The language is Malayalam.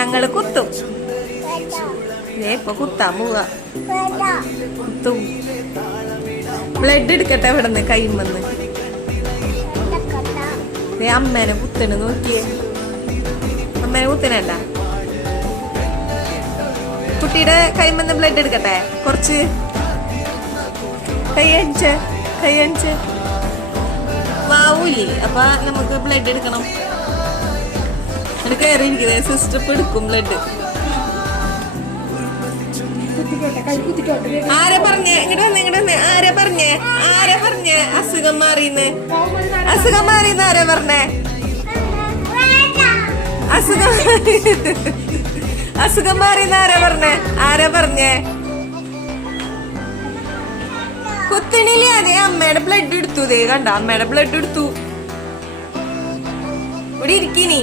ഞങ്ങള് കുത്തും. ഇപ്പൊ കുത്താൻ പോവാ. കുത്തും. ബ്ലഡ് എടുക്കട്ടെ ഇവിടെ നിന്ന് കൈമന്ന്. അമ്മേനെ കുത്തണ് നോക്കിയേ. അമ്മേനെ കുത്തനല്ല. കുട്ടിയുടെ കൈമന്ന് ബ്ലഡ് എടുക്കട്ടെ കുറച്ച്. കൈയണിച്ച് വാവൂലേ. അപ്പൊ നമുക്ക് ബ്ലഡ് എടുക്കണം. അത് കയറിയിരിക്കുന്നത് സിസ്റ്റർ ഇപ്പൊ എടുക്കും ബ്ലഡ്. ആരാ പറഞ്ഞേ? ഇങ്ങോട്ട് വന്നേ. ആരാ പറഞ്ഞേ അസുഖം മാറിന്ന്? ആരാ പറഞ്ഞേ? അസുഖം മാറിന്ന് ആരാ പറഞ്ഞേ? കുത്തണില്ലേ? അതെ അമ്മയുടെ ബ്ലഡ് എടുത്തു. കണ്ട അമ്മയുടെ ബ്ലഡ് എടുത്തു. ഇവിടെ ഇരിക്കിനി.